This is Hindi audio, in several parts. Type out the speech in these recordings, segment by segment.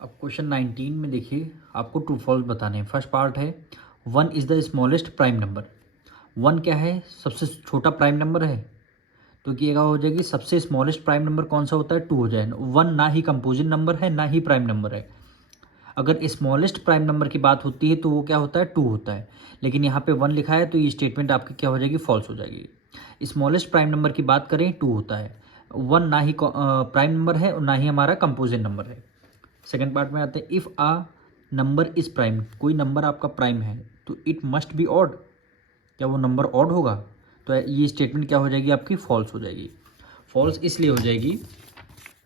अब क्वेश्चन 19 में देखिए, आपको ट्रू फॉल्स बताने हैं। फर्स्ट पार्ट है, 1 is the smallest prime number. 1 क्या है? सबसे छोटा प्राइम नंबर है। तो क्या हो जाएगी, सबसे स्मॉलेस्ट प्राइम नंबर कौन सा होता है? 2 हो जाए। 1 ना ही कंपोजिट नंबर है ना ही प्राइम नंबर है। अगर स्मॉलेस्ट प्राइम नंबर की बात होती है तो वो क्या होता है? 2 होता है। लेकिन यहाँ पे 1 लिखा है तो ये स्टेटमेंट आपकी क्या हो जाएगी? फॉल्स हो जाएगी। स्मॉलेस्ट प्राइम नंबर की बात करें 2 होता है। 1 ना ही प्राइम नंबर है और ना ही हमारा कंपोजिट नंबर है। सेकेंड पार्ट में आते हैं, if a number is prime. कोई नंबर आपका प्राइम है तो इट मस्ट बी ऑड। क्या वो नंबर ऑड होगा? तो ये स्टेटमेंट क्या हो जाएगी आपकी? फॉल्स हो जाएगी। फॉल्स इसलिए हो जाएगी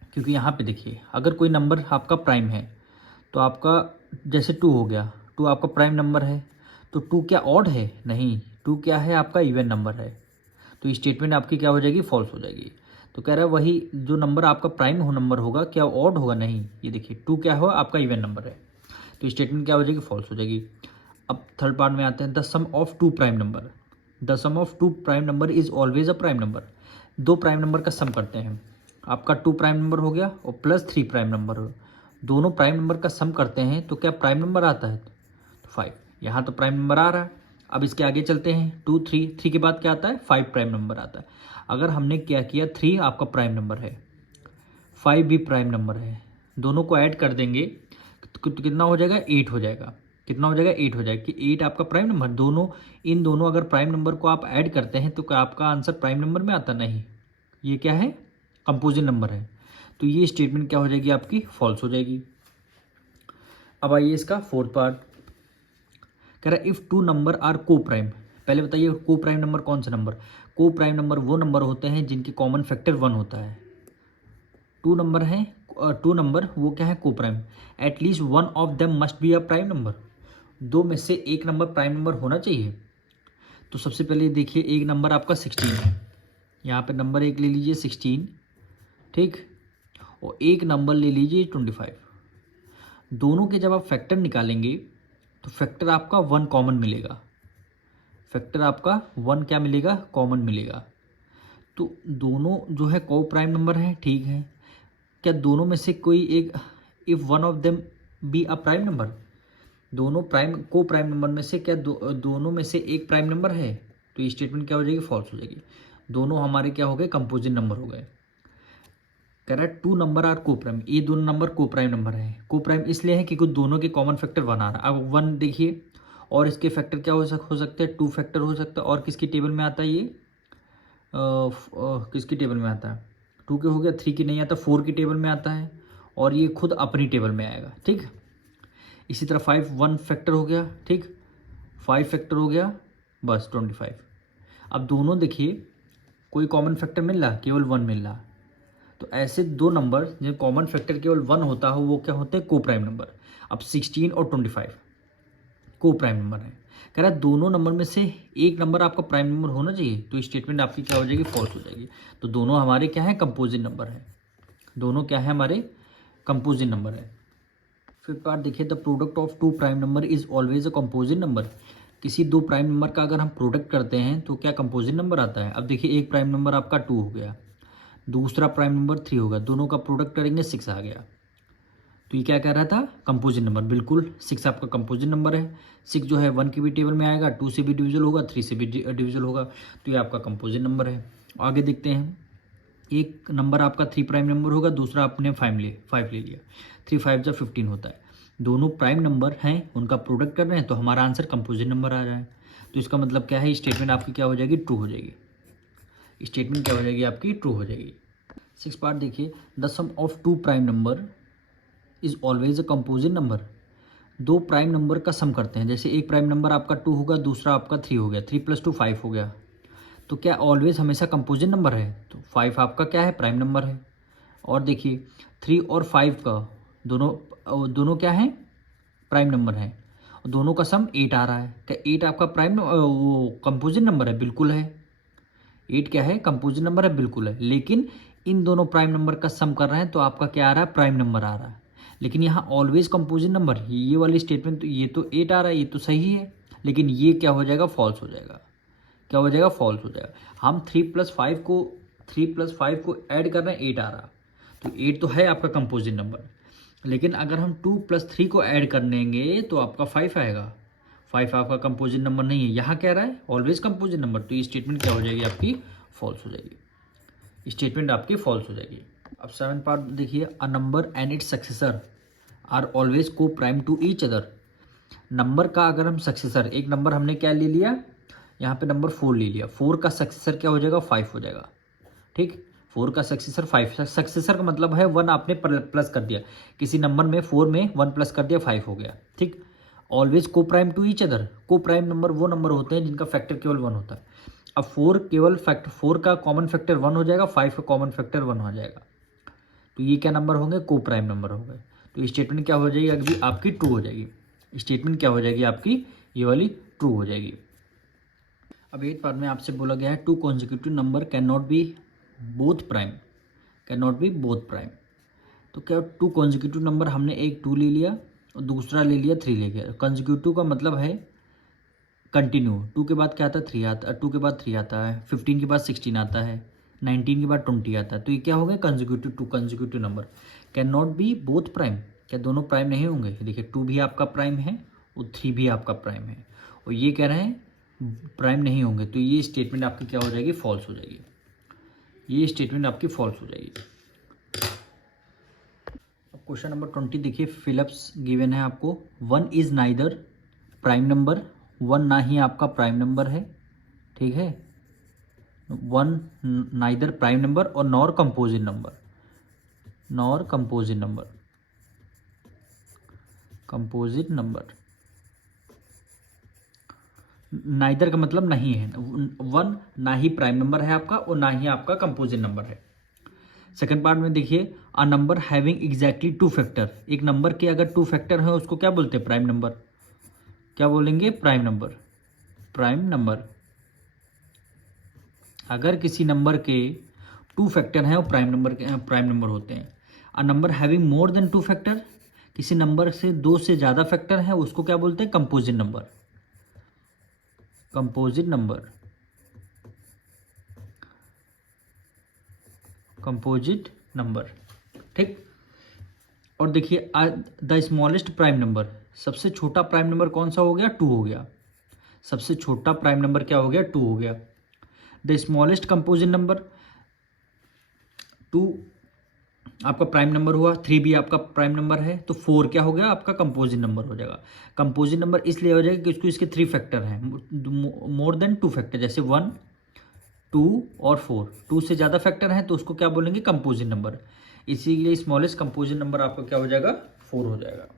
क्योंकि यहाँ पे देखिए, अगर कोई नंबर आपका प्राइम है तो आपका जैसे 2 हो गया, 2 आपका प्राइम नंबर है तो 2 क्या ऑड है? नहीं, 2 क्या है? आपका इवन नंबर है। तो ये स्टेटमेंट आपकी क्या हो जाएगी? फॉल्स हो जाएगी। तो कह रहा है वही जो नंबर आपका प्राइम हो नंबर होगा, क्या ऑड होगा? नहीं, ये देखिए 2 क्या हो? आपका इवन नंबर है। तो स्टेटमेंट क्या हो जाएगी? फॉल्स हो जाएगी। अब थर्ड पार्ट में आते हैं, the sum of 2 prime number. The sum of 2 prime number is always a prime number. 2 prime number का सम करते हैं। आपका 2 प्राइम नंबर हो गया और प्लस 3 प्राइम नंबर हो, दोनों प्राइम नंबर का सम करते हैं तो क्या प्राइम नंबर आता है? तो 5। यहाँ तो प्राइम नंबर आ रहा है। अब इसके आगे चलते हैं, 2 3 3 के बाद क्या आता है? 5 प्राइम नंबर आता है। अगर हमने क्या किया, 3 आपका प्राइम नंबर है, 5 भी प्राइम नंबर है, दोनों को ऐड कर देंगे तो कितना हो जाएगा? 8 हो जाएगा। कितना हो जाएगा? 8 हो जाएगा। कि 8 आपका प्राइम नंबर, दोनों इन दोनों अगर प्राइम नंबर को आप ऐड करते हैं तो क्या आपका आंसर प्राइम नंबर में आता? नहीं, ये क्या है? कंपोजिट नंबर है। तो ये स्टेटमेंट क्या हो जाएगी आपकी? फॉल्स हो जाएगी। अब आइए इसका फोर्थ पार्ट, कह रहा है इफ़ 2 नंबर आर को प्राइम। पहले बताइए को प्राइम नंबर कौन सा नंबर? को प्राइम नंबर वो नंबर होते हैं जिनके कॉमन फैक्टर 1 होता है। 2 नंबर हैं, 2 नंबर वो क्या है? को prime. At least 1 of them must be a prime number. 2 में से एक नंबर प्राइम नंबर होना चाहिए। तो सबसे पहले देखिए, एक नंबर आपका 16 है, यहाँ पे नंबर एक ले लीजिए 16, ठीक, और एक नंबर ले लीजिए 25। दोनों के जब आप फैक्टर निकालेंगे तो फैक्टर आपका 1 कॉमन मिलेगा। फैक्टर आपका 1 क्या मिलेगा? कॉमन मिलेगा। तो दोनों जो है को प्राइम नंबर हैं, ठीक है। क्या दोनों में से कोई एक, if one of them be a prime number, दोनों प्राइम को प्राइम नंबर में से क्या दोनों में से एक प्राइम नंबर है? तो ये स्टेटमेंट क्या हो जाएगी? फॉल्स हो जाएगी। दोनों हमारे क्या हो गए? कंपोजिट नंबर हो गए। कह रहा है 2 नंबर आर को प्राइम। ये दोनों नंबर को प्राइम नंबर है। को प्राइम इसलिए है क्योंकि दोनों के कॉमन फैक्टर 1 आ रहा है। अब 1 देखिए, और इसके फैक्टर क्या हो सकते हैं? 2 फैक्टर हो सकता है। और किसकी टेबल में आता है ये? किसकी टेबल में आता है? 2 के हो गया, 3 की नहीं आता, 4 की टेबल में आता है, और ये खुद अपनी टेबल में आएगा, ठीक। इसी तरह 5 1 फैक्टर हो गया, ठीक, 5 फैक्टर हो गया, बस 25। अब दोनों देखिए कोई कॉमन फैक्टर मिल रहा? केवल 1 मिल रहा। तो ऐसे दो नंबर जो कॉमन फैक्टर केवल 1 होता हो वो क्या होते हैं? को प्राइम नंबर। अब 16 और 25 को प्राइम नंबर है। कह रहा है दोनों नंबर में से एक नंबर आपका प्राइम नंबर होना चाहिए। तो स्टेटमेंट आपकी क्या हो जाएगी? फॉल्स हो जाएगी। तो दोनों हमारे क्या है? कंपोजिट नंबर है। दोनों क्या है? हमारे कंपोजिट नंबर है। फिर पार्ट देखिए, the product of 2 prime number is always a composite number. किसी 2 प्राइम नंबर का अगर हम प्रोडक्ट करते हैं तो क्या कंपोजिट नंबर आता है? अब देखिए, एक प्राइम नंबर आपका 2 हो गया, दूसरा प्राइम नंबर 3 होगा, दोनों का प्रोडक्ट करेंगे 6 आ गया। तो ये क्या कह रहा था? Composite number. बिल्कुल 6 आपका कंपोजिट नंबर है। 6 जो है 1 की भी टेबल में आएगा, 2 से भी डिविजल होगा, 3 से भी डिविजल होगा। तो ये आपका कंपोजिट नंबर है। आगे देखते हैं, एक नंबर आपका 3 प्राइम नंबर होगा, दूसरा आपने 5 ले लिया। 3 5 जा 15 होता है। दोनों प्राइम नंबर हैं, उनका प्रोडक्ट कर रहे हैं तो हमारा आंसर कंपोजिट नंबर आ रहा है। तो इसका मतलब क्या है? स्टेटमेंट आपकी क्या हो जाएगी? ट्रू हो जाएगी। स्टेटमेंट क्या हो जाएगी आपकी? ट्रू हो जाएगी। 6 पार्ट देखिए, the sum of 2 prime number is always a composite number. 2 prime number का सम करते हैं। जैसे एक प्राइम नंबर आपका 2 होगा, दूसरा आपका 3 हो गया, 3 + 2 5 हो गया। तो क्या ऑलवेज हमेशा कंपोजिट नंबर है? तो 5 आपका क्या है? प्राइम नंबर है। और देखिए 3 और 5 का दोनों क्या है? प्राइम नंबर है। और दोनों का सम 8 आ रहा है। क्या 8 आपका वो कंपोजिट नंबर है? बिल्कुल है। 8 क्या है? कंपोजिट नंबर है, बिल्कुल है। लेकिन इन दोनों प्राइम नंबर का सम कर रहे हैं तो आपका क्या आ रहा है? प्राइम नंबर आ रहा है। लेकिन यहाँ ऑलवेज कंपोजिट नंबर, ये वाली स्टेटमेंट तो ये तो 8 आ रहा है, ये तो सही है। लेकिन ये क्या हो जाएगा? फॉल्स हो जाएगा। क्या हो जाएगा? फॉल्स हो जाएगा। हम 3 + 5 को ऐड कर रहे हैं, 8 आ रहा। तो 8 तो है आपका कंपोजिट नंबर। लेकिन अगर हम 2 + 3 को ऐड कर लेंगे तो आपका 5 आएगा। 5 आपका कंपोजिट नंबर नहीं है, यहाँ कह रहा है ऑलवेज कंपोजिट नंबर, तो ये स्टेटमेंट क्या हो जाएगी आपकी, फॉल्स हो जाएगी, स्टेटमेंट आपकी फॉल्स हो जाएगी। अब 7 पार्ट देखिए, a number and its successor are always coprime to each other. Number का अगर हम सक्सेसर, एक नंबर हमने क्या ले लिया, यहाँ पे नंबर 4 ले लिया, 4 का सक्सेसर क्या हो जाएगा, 5 हो जाएगा। ठीक, 4 का सक्सेसर 5, सक्सेसर का मतलब है 1 आपने प्लस कर दिया, किसी नंबर में 4 में 1 प्लस कर दिया, 5 हो गया। ठीक, always coprime to each other, को प्राइम नंबर वो नंबर होते हैं जिनका फैक्टर केवल 1 होता है। अब 4 केवल फैक्टर, 4 का कॉमन फैक्टर 1 हो जाएगा, 5 का कॉमन फैक्टर 1 हो जाएगा, तो ये क्या नंबर होंगे, को प्राइम नंबर हो गए। तो स्टेटमेंट क्या हो जाएगी अभी आपकी, ट्रू हो जाएगी। स्टेटमेंट क्या हो जाएगी आपकी, ये वाली ट्रू हो जाएगी। अब एक बार में आपसे बोला गया है 2 consecutive number can not be both prime, can not be both prime. तो क्या 2 कॉन्जिक्यूटिव नंबर, हमने एक 2 ले लिया और दूसरा ले लिया 3 ले गया। कॉन्जिक्यूटिव का मतलब है कंटिन्यू, 2 के बाद क्या आता है 3 आता, 2 के बाद 3 आता है, 15 के बाद 16 आता है, 19 के बाद 20 आता है, तो ये क्या हो गया consecutive, 2 consecutive number. Can not be both prime, क्या दोनों प्राइम नहीं होंगे, देखिए 2 भी आपका प्राइम है और 3 भी आपका प्राइम है, और ये कह रहे हैं प्राइम नहीं होंगे, तो ये स्टेटमेंट आपकी क्या हो जाएगी, फॉल्स हो जाएगी, ये स्टेटमेंट आपकी फॉल्स हो जाएगी। अब क्वेश्चन नंबर 20 देखिए, फिलिप्स गिवन है आपको, 1 इज नाइदर प्राइम नंबर, 1 ना ही आपका प्राइम नंबर है, ठीक है, 1 नाइदर प्राइम नंबर और nor composite number, nor composite number, composite number, neither का मतलब नहीं है, 1 ना ही प्राइम नंबर है आपका और ना ही आपका कंपोजिट नंबर है। सेकंड पार्ट में देखिए, a number having exactly 2 factor, एक नंबर के अगर 2 फैक्टर है उसको क्या बोलते हैं, प्राइम नंबर, क्या बोलेंगे, प्राइम नंबर, प्राइम नंबर। अगर किसी नंबर के 2 फैक्टर हैं वो प्राइम नंबर के, प्राइम नंबर होते हैं। A number having more than 2 factor, किसी नंबर से 2 से ज़्यादा फैक्टर है उसको क्या बोलते हैं, composite number, composite number, composite number. ठीक, और देखिए द स्मॉलेस्ट प्राइम नंबर, सबसे छोटा प्राइम नंबर कौन सा हो गया, 2 हो गया, सबसे छोटा प्राइम नंबर क्या हो गया, 2 हो गया। द स्मॉलेस्ट कंपोजिट नंबर, 2 आपका प्राइम नंबर हुआ, 3 भी आपका प्राइम नंबर है, तो 4 क्या हो गया आपका कंपोजिट नंबर हो जाएगा। कंपोजिट नंबर इसलिए हो जाएगा कि उसको इसके 3 फैक्टर हैं, मोर देन 2 फैक्टर, जैसे 1 2 और 4, 2 से ज़्यादा फैक्टर हैं तो उसको क्या बोलेंगे, कंपोजिट नंबर, इसीलिए स्मॉलेस्ट कंपोजिट नंबर आपका क्या हो जाएगा, 4 हो जाएगा।